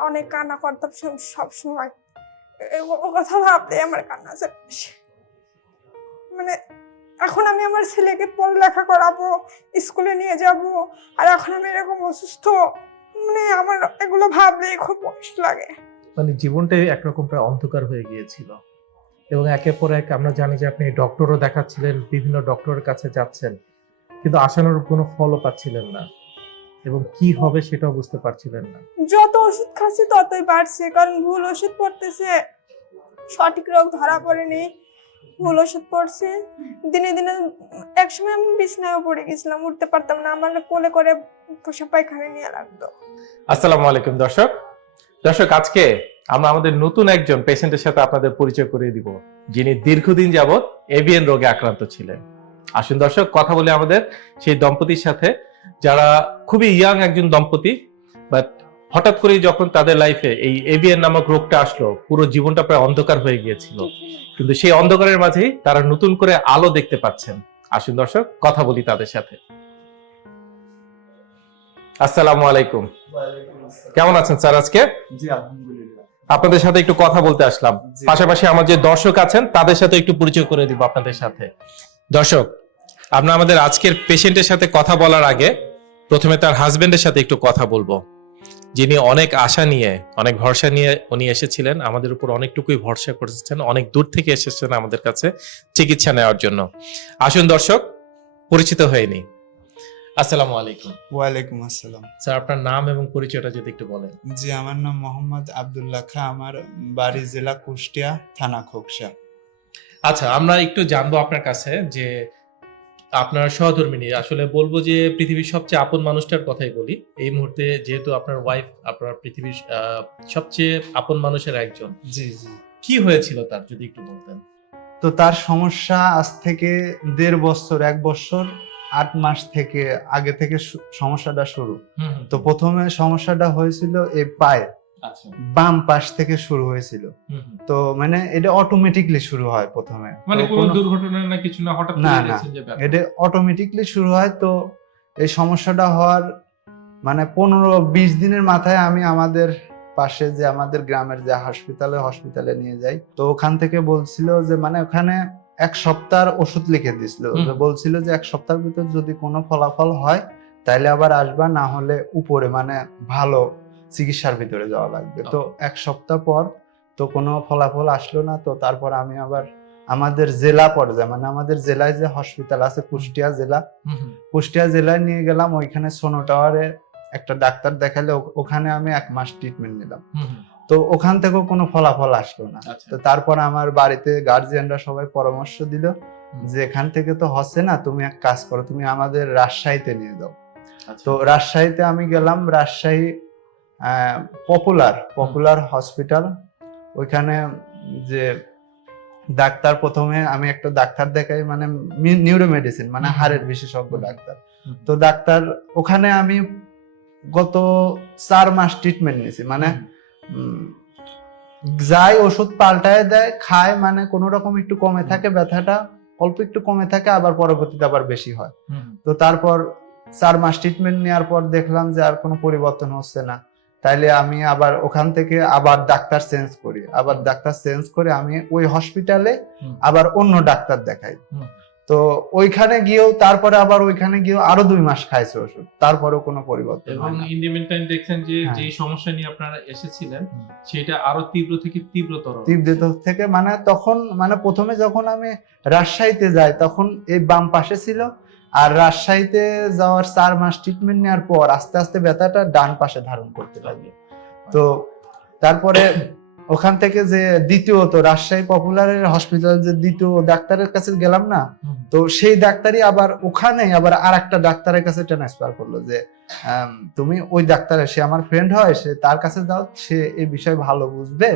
অনেক কান্না করতাম, সব- সবসময় এগুলো কথা ভাবতে আমার কান্না চলে মানে এখন আমি আমার ছেলেকে পড়ালেখা করাবো, স্কুলে নিয়ে যাব, আর এখন আমি এরকম অসুস্থ মানে আমার এগুলো ভাবলেই খুব কষ্ট লাগে। মানে জীবনটাই একরকম প্রায় অন্ধকার হয়ে গিয়েছিল। এবং একের পর এক আমরা জানি যে আপনি ডক্টরও দেখাচ্ছিলেন, বিভিন্ন ডক্টরের কাছে যাচ্ছেন, কিন্তু আশানুরূপ কোনো ফলও পাচ্ছিলেন না। এবং কি হবে সেটাও বুঝতে পারছিলেন না। যত ওষুধ খাচ্ছি ততই বাড়ছে কারণ ভুল ওষুধ পড়তেছে। সঠিক রোগ ধরা পড়েনি ভুল ওষুধ পড়ছে। দিনে দিনে একসময় আমি বিছনায়ও পড়ে গেছিলাম উঠতে পারতাম না। আমার কোলে করে পোষা পায়খানে নিয়ে লাগতো। আসসালামু আলাইকুম দর্শক। দর্শক আজকে আমরা আমাদের নতুন একজন পেশেন্টের সাথে আপনাদের পরিচয় করিয়ে দিব যিনি দীর্ঘদিন যাবৎ এভিএন রোগে আক্রান্ত ছিলেন। আসুন দর্শক কথা বলে আমাদের সেই দম্পতির সাথে। যারা খুবই ইয়াং একজন দম্পতি বাট হঠাৎ করেই যখন তাদের লাইফে এই এভিএন নামক রোগটা আসলো পুরো জীবনটা প্রায় অন্ধকার হয়ে গিয়েছিল। কিন্তু সেই অন্ধকারের মাঝেই তারা নতুন করে আলো দেখতে পাচ্ছেন। আসুন দর্শক কথা বলি তাদের সাথে। আসসালামু আলাইকুম। কেমন আছেন স্যার আজকে? আপনাদের সাথে একটু কথা বলতে আসলাম। পাশাপাশি আমার যে দর্শক আছেন তাদের সাথে একটু পরিচয় করে দিব আপনাদের সাথে। দর্শক আমরা আমাদের আজকের পেশেন্টের সাথে কথা বলার আগে প্রথমে তার হাজবেন্ডের সাথে একটু কথা বলব। যিনি অনেক আশা নিয়ে অনেক ভরসা নিয়ে উনি এসেছিলেন আমাদের উপর অনেকটুকুই ভরসা করেছেন অনেক দূর থেকে এসেছেন আমাদের কাছে চিকিৎসা নেওয়ার জন্য। আসুন দর্শক পরিচিত হয়নি আসসালামু আলাইকুম। ওয়ালাইকুম আসসালাম। স্যার আপনার নাম এবং পরিচয়টা যদি একটু বলেন। জি আমার নাম মোহাম্মদ আব্দুল্লাহ খা আমার বাড়ি জেলা কুষ্টিয়া থানা খোকসা। আচ্ছা আমরা একটু জানব আপনার কাছে যে আপনার সহধর্মিনী আসলে বলব যে পৃথিবীর সবচেয়ে আপন মানুষটার কথাই বলি। এই মুহূর্তে যেহেতু আপনার ওয়াইফ আপনার পৃথিবীর আহ, সবচেয়ে আপন মানুষের একজন। জি জি। কি হয়েছিল তার যদি একটু বলতেন? তো তার সমস্যা আজ থেকে দেড় বছর এক বছর আট মাস থেকে আগে থেকে সমস্যাটা শুরু। তো প্রথমে সমস্যাটা হয়েছিল এই পায়ে বাম পাশ থেকে শুরু হয়েছিল। তো মানে এটা অটোমেটিকলি শুরু হয় প্রথমে। মানে কোনো দুর্ঘটনা না কিছু না হঠাৎ না, না। এটা অটোমেটিকলি শুরু হয়। তো এই সমস্যাটা হওয়ার মানে পনেরো বিশ দিনের মাথায় আমি আমাদের পাশে যে আমাদের গ্রামের যে হসপিটালে হসপিটালে নিয়ে যাই তো ওখান থেকে বলছিল যে মানে ওখানে এক সপ্তাহের ওষুধ লিখে দিছিল। বলছিল যে এক সপ্তাহের ভিতর যদি কোনো ফলাফল হয় তাহলে আবার আসবা না হলে উপরে মানে ভালো চিকিৎসার ভিতরে যাওয়া লাগবে তো এক সপ্তাহ পর তো কোনো ফলাফল আসলো না তো তারপর আমি আবার আমাদের জেলা পর্যায়ে মানে আমাদের জেলায় যে হসপিটাল আছে কুষ্টিয়া জেলা। কুষ্টিয়া জেলায় নিয়ে গেলাম ওইখানে সোনো টাওয়ারে একটা ডাক্তার দেখালে ওখানে আমি এক মাস ট্রিটমেন্ট নিলাম। তো ওখান থেকেও কোনো ফলাফল আসলো না আচ্ছা। তো তারপর আমার বাড়িতে গার্জিয়ানরা সবাই পরামর্শ দিল যে এখান থেকে তো হচ্ছে না তুমি এক কাজ করো তুমি আমাদের রাজশাহীতে নিয়ে যাও আচ্ছা। তো রাজশাহীতে আমি গেলাম রাজশাহী পপুলার পপুলার হসপিটাল ওইখানে যে ডাক্তার প্রথমে আমি একটা ডাক্তার দেখাই মানে নিউরো মেডিসিন মানে। হাড়ের বিশেষজ্ঞ ডাক্তার। তো ডাক্তার ওখানে আমি গত চার মাস ট্রিটমেন্ট নিয়েছি মানে যাই ওষুধ পাল্টায় দেয় খায় মানে কোনো রকম একটু কমে থাকে ব্যথাটা অল্প একটু কমে থাকে আবার পরবর্তীতে আবার বেশি হয়। তো তারপর চার মাস ট্রিটমেন্ট নেওয়ার পর দেখলাম যে আর কোনো পরিবর্তন হচ্ছে না। তাইলে আমি আবার ওখান থেকে আবার ডাক্তার চেঞ্জ করি। আবার ডাক্তার চেঞ্জ করে আমি ওই হসপিটালে আবার অন্য ডাক্তার দেখাই। তো ওইখানে গিয়েও তারপরে আবার ওইখানে গিয়েও আরও দুই মাস খাইছে ওষুধ। তারপরেও কোনো পরিবর্তন এবং ইন মিনটাইম দেখছেন যে হ্যাঁ। যে সমস্যা নিয়ে আপনারা এসেছিলেন সেটা আরও তীব্র থেকে তীব্রতর তীব্রতা থেকে মানে তখন মানে প্রথমে যখন আমি রাজশাহীতে যাই তখন এই বাম পাশে ছিল আর রাজশাহীতে যাওয়ার চার মাস ট্রিটমেন্ট নেওয়ার পর আস্তে আস্তে ব্যথাটা ডান পাশে ধারণ করতে লাগল। তো তারপরে ওখান থেকে যে দ্বিতীয়ত রাজশাহী পপুলারের হসপিটাল যে দ্বিতীয় ডাক্তারের কাছে গেলাম না তো সেই ডাক্তারই আবার ওখানে আবার আর একটা ডাক্তারের কাছে ট্রান্সফার করল যে তুমি ওই ডাক্তারের সে আমার ফ্রেন্ড হয় সে তার কাছে যাও সে এই বিষয় ভালো বুঝবে।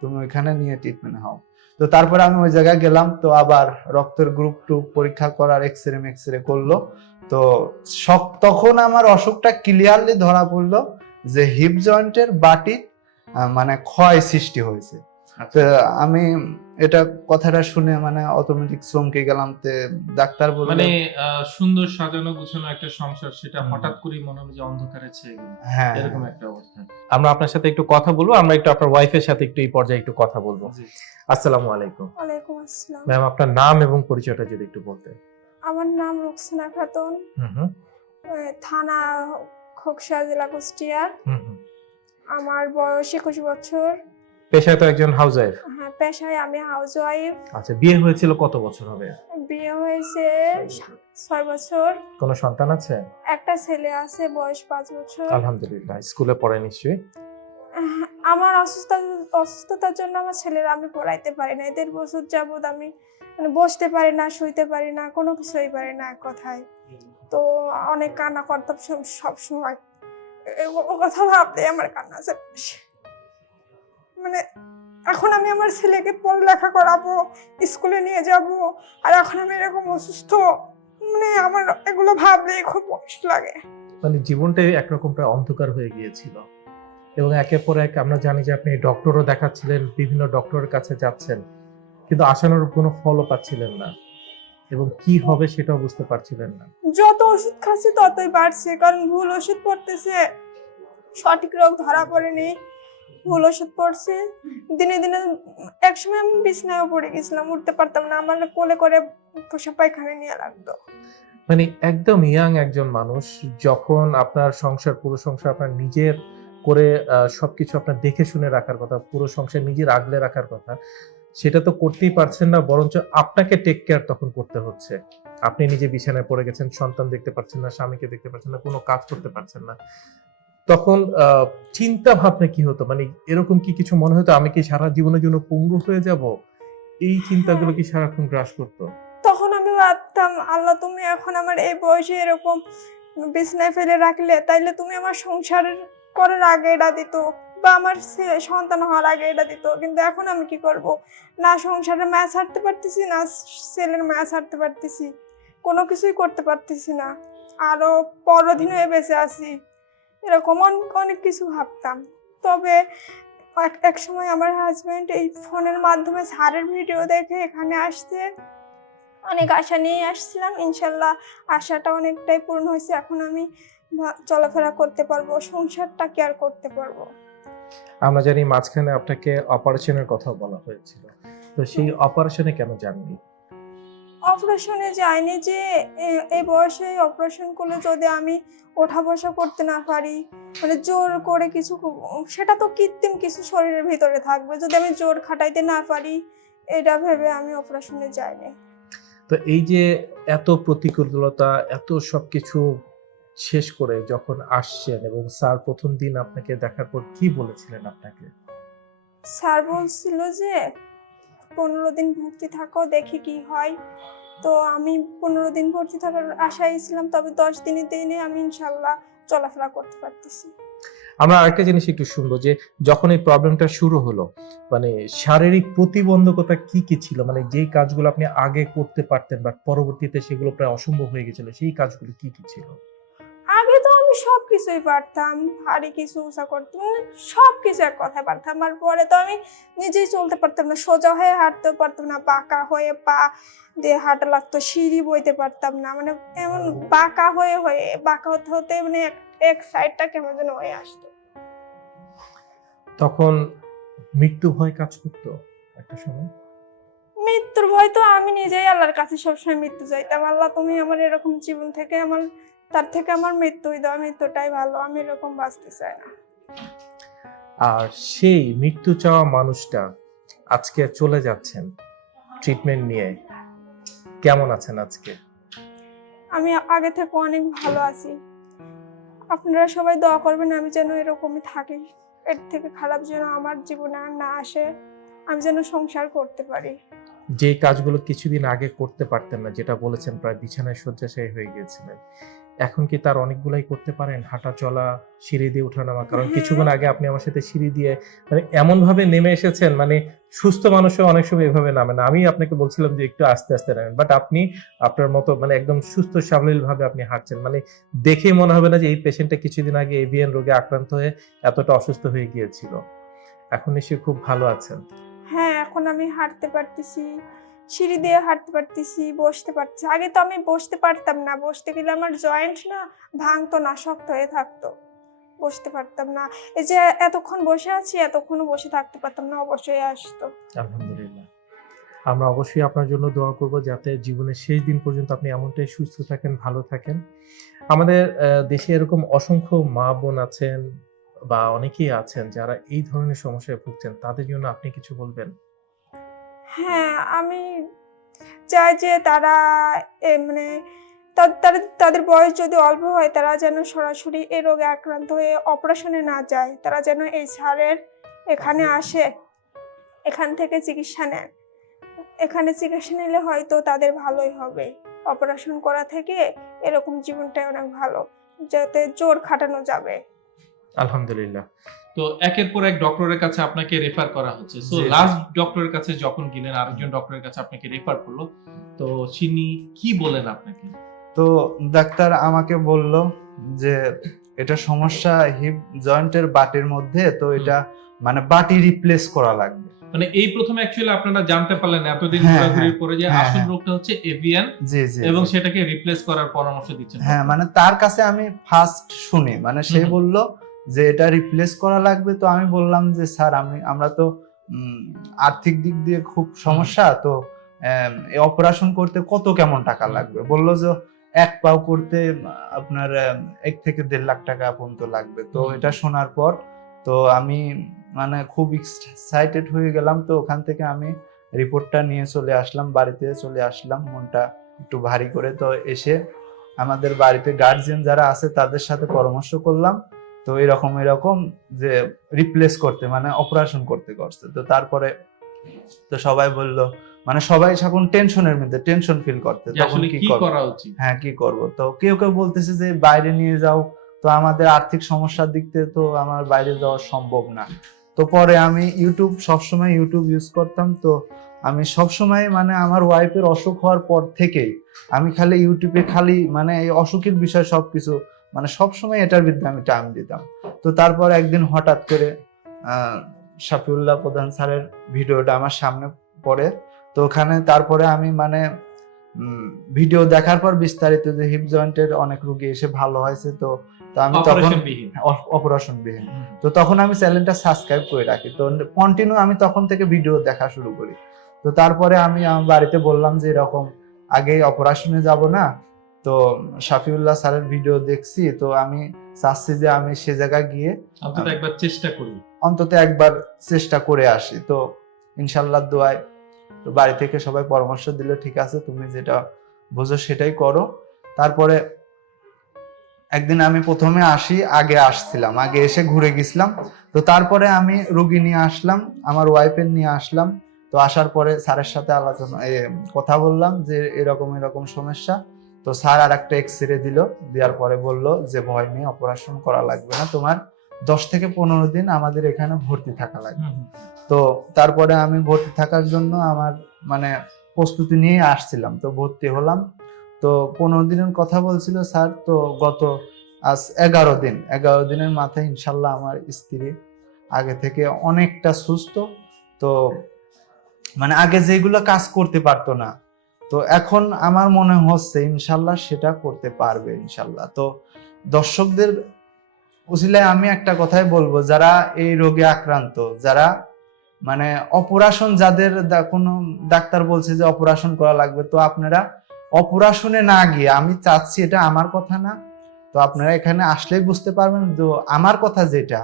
তুমি ওইখানে নিয়ে ট্রিটমেন্ট হও তো তারপরে আমি ওই জায়গায় গেলাম, তো আবার রক্তের গ্রুপ টু পরীক্ষা করার এক্স রে মেক্স রে করল তো সব, তখন আমার অসুখটা ক্লিয়ারলি ধরা পড়ল যে হিপ জয়েন্টের বাটি মানে ক্ষয় সৃষ্টি হয়েছে। তো আমি এটা কথাটা শুনে মানে অটোমেটিক চমকে গেলাম তে ডাক্তার বলল মানে সুন্দর সাজানো গুছানো একটা সংসার সেটা হঠাৎ করে মনে হলো যে অন্ধকারে ছেয়ে গেল হ্যাঁ। এরকম একটা অবস্থা। আমরা আপনার সাথে একটু কথা বলব আমরা একটু আপনার ওয়াইফের সাথে একটু এই পর্যায়ে একটু কথা বলব। আসসালামু আলাইকুম। ওয়ালাইকুম আসসালাম। ম্যাম আপনার নাম এবং পরিচয়টা যদি একটু বলতেন। আমার নাম রুকসানা খাতুন। হুম হুম। থানা খোকসা জেলা কুষ্টিয়া। হুম হুম। আমার বয়স একুশ বছর। পেশায় তো একজন হাউস ওয়াইফ হ্যাঁ পেশায় আমি হাউস ওয়াইফ আচ্ছা বিয়ে হয়েছিল কত বছর হবে? বিয়ে হয়েছে ছয় বছর। কোনো সন্তান আছে? একটা ছেলে আছে বয়স পাঁচ বছর। আলহামদুলিল্লাহ স্কুলে পড়ে নিশ্চয়ই? আমার অসুস্থতা অসুস্থতার জন্য আমার ছেলেরা আমি পড়াইতে পারি না। এদের বছর যাবৎ আমি মানে বসতে পারি না শুইতে পারি না কোনো কিছুই পারি না এক কথায়। তো অনেক কান্না করতাম সব- সময়। কথা ভাবতে আমার কান্না আসে। মানে এখন আমি আমার ছেলেকে পড়ালেখা করাবো স্কুলে নিয়ে যাব আর এখন আমি এরকম অসুস্থ মানে আমার এগুলো ভাবলেই খুব কষ্ট লাগে। মানে জীবনটাই একরকম প্রায় অন্ধকার হয়ে গিয়েছিল। এবং একের পর এক আমরা জানি যে আপনি ডক্টরও দেখাচ্ছিলেন বিভিন্ন ডক্টরের কাছে যাচ্ছেন কিন্তু আসানোর কোনো ফলও পাচ্ছিলেন না। এবং কি হবে সেটাও বুঝতে পারছিলেন না। যত ওষুধ খাচ্ছি ততই বাড়ছে কারণ ভুল ওষুধ পড়তেছে। সঠিক রোগ ধরা পড়েনি। ভুল ওষুধ পড়ছে। দিনে দিনে একসময় আমি বিছনায়ও পড়ে গেছিলাম, উঠতে পারতাম না। আমার কোলে করে পোষা পায়খানা নিয়ে লাগতো। মানে একদম ইয়াং একজন মানুষ, যখন আপনার সংসার, পুরো সংসার আপনার নিজের করে সবকিছু আপনার দেখে শুনে রাখার কথা, পুরো সংসার নিজের আগলে রাখার কথা, সেটা তো করতেই পারছেন না, বরঞ্চ আপনাকে টেক কেয়ার তখন করতে হচ্ছে। আপনি নিজে বিছানায় পড়ে গেছেন, সন্তান দেখতে পাচ্ছেন না, স্বামীকে দেখতে পাচ্ছেন না, কোনো কাজ করতে পারছেন না। তখন চিন্তা ভাবনা কি হতো? মানে এরকম কি কিছু মনে হতো? আমি কি সারা জীবনের জন্য পঙ্গু হয়ে যাব? এই চিন্তাগুলো কি সারাক্ষণ গ্রাস করতো? তখন আমি ভাবতাম আল্লাহ তুমি এখন আমার এই বয়সে এরকম বিছনায় ফেলে রাখলে তাইলে তুমি আমার সংসার করার আগে এটা দিত বা আমার সন্তান হওয়ার আগে এটা দিত। কিন্তু এখন আমি কি করব? না সংসারে ম্যাচ হারতে পারতেছি না ছেলের ম্যাচ হারতে পারতেছি। কোনো কিছুই করতে পারতেছি না। আরও পরদিন হয়ে বেঁচে আছি। এরকম অনেক কিছু ভাবতাম। তবে এক এক সময় আমার হাজব্যান্ড এই ফোনের মাধ্যমে স্যারের ভিডিও দেখে এখানে আসছে। অনেক আশা নিয়ে আসছিলাম। ইনশাল্লাহ আশাটা অনেকটাই পূর্ণ হয়েছে। এখন আমি চলাফেরা করতে পারব, সংসারটা কেয়ার করতে পারব। আমরা জানি মাঝখানে আপনাকে অপারেশনের কথা বলা হয়েছিল। তো সেই অপারেশনে কেন যাননি? অপারেশনে যায়নি যে এই বয়সে অপারেশন করলে যদি আমি ওঠা বসা করতে না পারি মানে জোর করে কিছু সেটা তো কৃত্রিম কিছু শরীরের ভিতরে থাকবে। যদি আমি জোর খাটাইতে না পারি এটা ভেবে আমি অপারেশনে যাইনি। তো এই যে এত প্রতিকূলতা এত সবকিছু শেষ করে যখন আসছেন এবং স্যার প্রথম দিন আপনাকে দেখার পর কি বলেছিলেন আপনাকে? স্যার বলছিল যে পনেরো দিন ভর্তি থাকো, দেখি কি হয়। তো আমি পনেরো দিন ভর্তি থাকার আশায় ছিলাম, তবে দশ দিনের দিনে আমি ইনশাল্লাহ চলাফেরা করতে পারতেছি। আমরা আরেকটা জিনিস একটু শুনব যে, যখন এই প্রবলেমটা শুরু হলো মানে শারীরিক প্রতিবন্ধকতা কি কি ছিল? মানে যেই কাজগুলো আপনি আগে করতে পারতেন বাট পরবর্তীতে সেগুলো প্রায় অসম্ভব হয়ে গেছিল, সেই কাজগুলো কি কি ছিল? আমি সব কিছুই পারতাম ভারী কিছু উঁচা করতাম সব কিছু এক কথায় পারতাম। আর পরে তো আমি নিজেই চলতে পারতাম না সোজা হয়ে হাঁটতেও পারতাম না বাঁকা হয়ে পা দিয়ে হাঁটা লাগতো সিঁড়ি বইতে পারতাম না। মানে এমন বাঁকা হয়ে হয়ে বাঁকা হতে হতে মানে এক সাইডটা কেমন যেন হয়ে আসতো। তখন মৃত্যু ভয় কাজ করতো একটা সময়? মৃত্যুর ভয় তো আমি নিজেই আল্লাহর কাছে সবসময় মৃত্যু চাইতাম। আল্লাহ তুমি আমার এরকম জীবন থেকে আমার তার থেকে আমার মৃত্যুই দাও মৃত্যুটাই ভালো আমি এরকম বাঁচতে চাই না। আর সেই মৃত্যু চাওয়া মানুষটা আজকে চলে যাচ্ছেন ট্রিটমেন্ট নিয়ে। কেমন আছেন আজকে? আমি আগে থেকে অনেক ভালো আছি। আপনারা সবাই দোয়া করবেন আমি যেন এরকমই থাকি। এর থেকে খারাপ যেন আমার জীবনে আর না আসে আমি যেন সংসার করতে পারি। যে কাজগুলো কিছুদিন আগে করতে পারতেন না যেটা বলেছেন প্রায় বিছানায় শয্যাশায়ী হয়ে গিয়েছিলেন এখন কি তার অনেকগুলাই করতে পারেন? হাঁটা, চলা, সিঁড়ি দিয়ে ওঠানামা কারণ হ্যাঁ। কিছুক্ষণ আগে আপনি আমার সাথে সিঁড়ি দিয়ে মানে এমন ভাবে নেমে এসেছেন মানে সুস্থ মানুষও অনেক সময় এভাবে নামে না। আমি আপনাকে বলছিলাম যে একটু আস্তে আস্তে নামেন। বাট আপনি আপনার মতো মানে একদম সুস্থ সাবলীল ভাবে আপনি হাঁটছেন। মানে দেখে মনে হবে না যে এই পেশেন্টটা কিছুদিন আগে এভিএন রোগে আক্রান্ত হয়ে এতটা অসুস্থ হয়ে গিয়েছিল। এখন নিশ্চয়ই খুব ভালো আছেন। হ্যাঁ এখন আমি হাঁটতে পারতেছি। সিঁড়ি দিয়ে হাঁটতে পারতেছি, বসতে পারছি। আগে তো আমি বসতে পারতাম না। বসতে গেলে আমার জয়েন্ট না ভাঙতো না, শক্ত হয়ে থাকতো। বসতে পারতাম না। এই যে এতক্ষণ বসে আছি, এতক্ষণও বসে থাকতে পারতাম না, অবশ্যই আসতো। আলহামদুলিল্লাহ। আমরা অবশ্যই আপনার জন্য দোয়া করব যাতে জীবনের শেষ দিন পর্যন্ত আপনি এমনটাই সুস্থ থাকেন, ভালো থাকেন। আমাদের দেশে এরকম অসংখ্য মা বোন আছেন বা অনেকেই আছেন যারা এই ধরনের সমস্যায় ভুগছেন, তাদের জন্য আপনি কিছু বলবেন? হ্যাঁ আমি চাই যে তারা এ মানে তাদের তাদের বয়স যদি অল্প হয় তারা যেন সরাসরি এ রোগে আক্রান্ত হয়ে অপারেশনে না যায়। তারা যেন এই সারের এখানে আসে এখান থেকে চিকিৎসা নেন। এখানে চিকিৎসা নিলে হয়তো তাদের ভালোই হবে। অপারেশন করা থেকে এরকম জীবনটাই অনেক ভালো যাতে জোর খাটানো যাবে। আলহামদুলিল্লাহ। তো একের পর এক ডক্টরের কাছে আপনাকে রেফার করা হচ্ছে। সো। লাস্ট ডক্টরের কাছে যখন গেলেন আরেকজন ডক্টরের কাছে আপনাকে রেফার করল। তো তিনি কি বলেন আপনাকে? তো ডাক্তার আমাকে বলল যে এটা সমস্যা হিপ জয়েন্টের বাটির মধ্যে তো এটা মানে বাটি রিপ্লেস করা লাগবে। মানে এই প্রথমে অ্যাকচুয়ালি আপনারা জানতে পারলেন এতদিন হ্যাঁ, ঘোরাঘুরির পরে যে হ্যাঁ, আসল হ্যাঁ। রোগটা হচ্ছে এভিয়ান জি জি এবং সেটাকে রিপ্লেস করার পরামর্শ দিচ্ছেন। হ্যাঁ মানে তার কাছে আমি ফার্স্ট শুনি। মানে সে। বলল যে এটা রিপ্লেস করা লাগবে তো আমি বললাম যে স্যার আমি আমরা তো আর্থিক দিক দিয়ে খুব সমস্যা তো অপারেশন করতে কত কেমন টাকা লাগবে? বলল যে এক পাও করতে আপনার এক থেকে দেড় লাখ টাকা পর্যন্ত লাগবে। তো এটা শোনার পর তো আমি মানে খুব এক্সাইটেড হয়ে গেলাম তো ওখান থেকে আমি রিপোর্টটা নিয়ে চলে আসলাম বাড়িতে চলে আসলাম মনটা একটু ভারী করে তো এসে আমাদের বাড়িতে গার্জিয়ান যারা আছে তাদের সাথে পরামর্শ করলাম। তো এরকম এরকম যে রিপ্লেস করতে মানে অপারেশন করতে করছে। তো তারপরে তো সবাই বলল মানে সবাই এখন টেনশনের মধ্যে টেনশন ফিল করতে তখন কি করা উচিত? হ্যাঁ কি করব? তো কেউ কেউ বলতেছে যে বাইরে নিয়ে যাও। তো আমাদের আর্থিক সমস্যার দিক থেকে তো আমার বাইরে যাওয়া সম্ভব না। তো পরে আমি ইউটিউব সবসময় ইউটিউব ইউজ করতাম। তো আমি সবসময় মানে আমার ওয়াইফের অসুখ হওয়ার পর থেকেই আমি খালি ইউটিউবে খালি মানে এই অসুখের বিষয় সবকিছু মানে সবসময় এটার বিরুদ্ধে আমি টাইম দিতাম। তো তারপর একদিন হঠাৎ করে আহ, শাফিউল্লাহ প্রধান স্যারের ভিডিওটা আমার সামনে পড়ে। তো ওখানে তারপরে আমি মানে ভিডিও দেখার পর বিস্তারিত যে হিপ জয়েন্টের অনেক রোগী এসে ভালো হয়েছে তো তো আমি তখন অপারেশন বিহীন অপারেশন বিহীন তো তখন আমি চ্যানেলটা সাবস্ক্রাইব করে রাখি। তো কন্টিনিউ আমি তখন থেকে ভিডিও দেখা শুরু করি। তো তারপরে আমি আমার বাড়িতে বললাম যে এরকম আগে অপারেশনে যাব না তো শাফিউল্লাহ স্যারের ভিডিও দেখছি তো আমি চাচ্ছি যে আমি সে জায়গায় গিয়ে অন্তত একবার চেষ্টা করি। অন্তত একবার চেষ্টা করে আসি। তো ইনশাল্লাহ দোয়ায় তো বাড়ি থেকে সবাই পরামর্শ দিল ঠিক আছে তুমি যেটা বোঝো সেটাই করো। তারপরে একদিন আমি প্রথমে আসি আগে আসছিলাম আগে এসে ঘুরে গেছিলাম। তো তারপরে আমি রুগী নিয়ে আসলাম আমার ওয়াইফের নিয়ে আসলাম। তো আসার পরে স্যারের সাথে আলোচনা কথা বললাম যে এরকম এরকম সমস্যা। তো স্যার আর একটা এক্স রে দিল দেওয়ার পরে বলল যে ভয় নিয়ে অপারেশন করা লাগবে না। তোমার দশ থেকে পনেরো দিন আমাদের এখানে ভর্তি থাকা লাগবে। তো তারপরে আমি ভর্তি থাকার জন্য আমার মানে প্রস্তুতি নিয়ে আসছিলাম। তো ভর্তি হলাম। তো পনেরো দিনের কথা বলছিল স্যার তো গত আজ এগারো দিন এগারো দিনের মাথায় ইনশাল্লাহ আমার স্ত্রী আগে থেকে অনেকটা সুস্থ। তো মানে আগে যেগুলো কাজ করতে পারতো না তো এখন আমার মনে হচ্ছে ইনশাল্লাহ সেটা করতে পারবে ইনশাল্লাহ। তো দর্শকদের উসিলায় আমি একটা কথাই বলব, যারা এই রোগে আক্রান্ত, যারা মানে অপারেশন যাদের কোনো ডাক্তার বলছে যে অপারেশন করা লাগবে, তো আপনারা অপারেশনে না গিয়ে, আমি চাচ্ছি এটা আমার কথা না, তো আপনারা এখানে আসলেই বুঝতে পারবেন তো আমার কথা যেটা,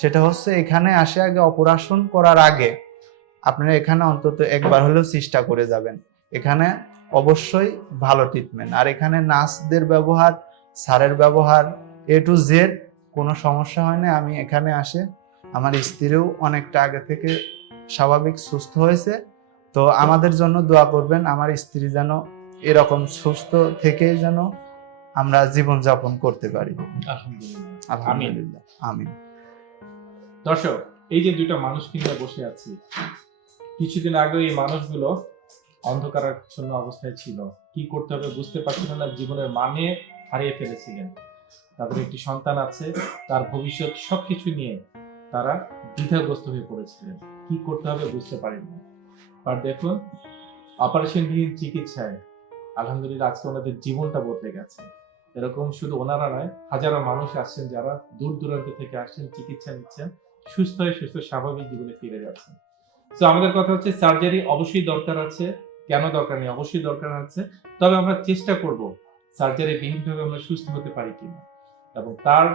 সেটা হচ্ছে এখানে আসে আগে অপারেশন করার আগে আপনারা এখানে অন্তত একবার হলেও চেষ্টা করে যাবেন। এখানে অবশ্যই ভালো ট্রিটমেন্ট আর এখানে নার্সদের ব্যবহার স্যারের ব্যবহার এ টু জেড কোনো সমস্যা হয় না। আমি এখানে আসে আমার স্ত্রীও অনেকটা আগে থেকে স্বাভাবিক সুস্থ হয়েছে। তো আমাদের জন্য দোয়া করবেন আমার স্ত্রী যেন এরকম সুস্থ থেকেই যেন আমরা জীবন যাপন করতে পারি। আলহামদুলিল্লাহ। আমিন। দর্শক এই যে দুইটা মানুষ নিয়ে বসে আছি কিছুদিন আগে এই মানুষগুলো অন্ধকারাচ্ছন্ন অবস্থায় ছিল। কি করতে হবে বুঝতে পারছিল না, জীবনের মানে হারিয়ে ফেলেছিলেন। তাদের একটি সন্তান আছে, তার ভবিষ্যৎ সবকিছু নিয়ে তারা দ্বিধাগ্রস্ত হয়ে পড়েছিলেন। কি করতে হবে বুঝতে পারিনি। আর দেখুন অপারেশনবিহীন চিকিৎসায় আলহামদুলিল্লাহ আজকে ওনাদের জীবনটা বদলে গেছে। এরকম শুধু ওনারা নয়, হাজারো মানুষ আসছেন, যারা দূর দূরান্ত থেকে আসছেন, চিকিৎসা নিচ্ছেন, সুস্থ হয়ে সুস্থ স্বাভাবিক জীবনে ফিরে যাচ্ছেন। তো আমাদের কথা হচ্ছে সার্জারি অবশ্যই দরকার আছে কেন দরকার নেই? অবশ্যই দরকার আছে। তবে আমরা চেষ্টা করব সার্জারি বিহীনভাবে আমরা সুস্থ হতে পারি কিনা। এবং তার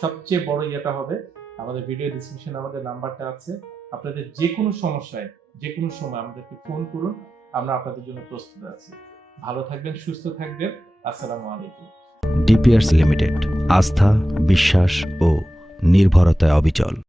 সবচেয়ে বড় ইয়েটা হবে, আমাদের ভিডিও ডিসক্রিপশনে আমাদের নাম্বারটা আছে। আপনাদের যে কোনো সমস্যায় যে কোনো সময় আমাদেরকে ফোন করুন, আমরা আপনাদের জন্য প্রস্তুত আছি। ভালো থাকবেন, সুস্থ থাকবেন। আসসালামু আলাইকুম। ডিপিয়ার্স লিমিটেড আস্থা, বিশ্বাস ও নির্ভরতায় অবিচল।